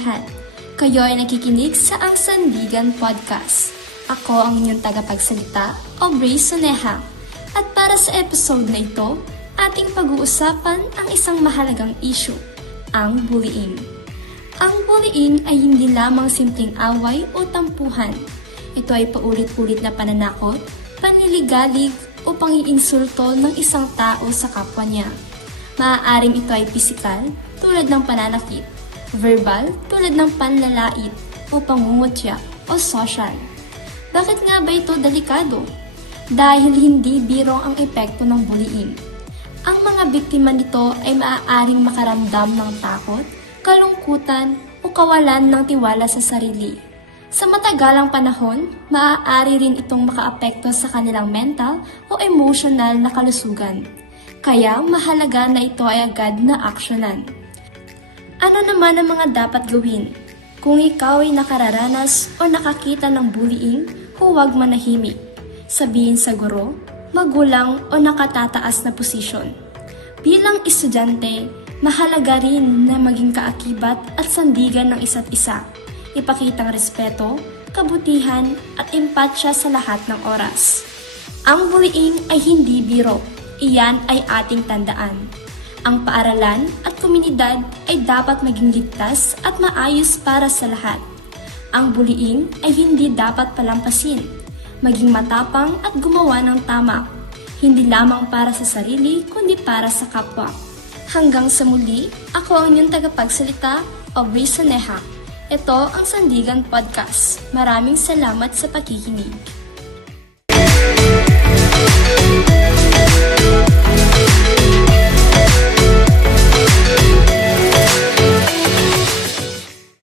lahat. Kayo ay nakikinig sa Ang Sandigan Podcast. Ako ang inyong tagapagsalita, Aubrey Soneha. At para sa episode na ito, ating pag-uusapan ang isang mahalagang issue, ang bullying. Ang bullying ay hindi lamang simpleng away o tampuhan. Ito ay paulit-ulit na pananakot, panliligalig o pangiinsulto ng isang tao sa kapwa niya. Maaaring ito ay pisikal, tulad ng pananakit, verbal, tulad ng panlalait o pangungutya o social. Bakit nga ba ito delikado? Dahil hindi biro ang epekto ng bullying. Ang mga biktima nito ay maaaring makaramdam ng takot, kalungkutan o kawalan ng tiwala sa sarili. Sa matagalang panahon, maaari rin itong makaapekto sa kanilang mental o emotional na kalusugan. Kaya mahalaga na ito ay agad na aksyonan. Ano naman ang mga dapat gawin? Kung ikaw ay nakararanas o nakakita ng bullying, huwag manahimik. Sabihin sa guro, magulang o nakatataas na posisyon. Bilang estudyante, mahalaga rin na maging kaakibat at sandigan ng isa't isa. Ipakitang respeto, kabutihan at empatsya sa lahat ng oras. Ang bullying ay hindi biro. Iyan ay ating tandaan. Ang paaralan at komunidad ay dapat maging ligtas at maayos para sa lahat. Ang bullying ay hindi dapat palampasin. Maging matapang at gumawa ng tama. Hindi lamang para sa sarili, kundi para sa kapwa. Hanggang sa muli, ako ang inyong tagapagsalita, Aubrey Soneha. Ito ang Sandigan Podcast. Maraming salamat sa pakikinig.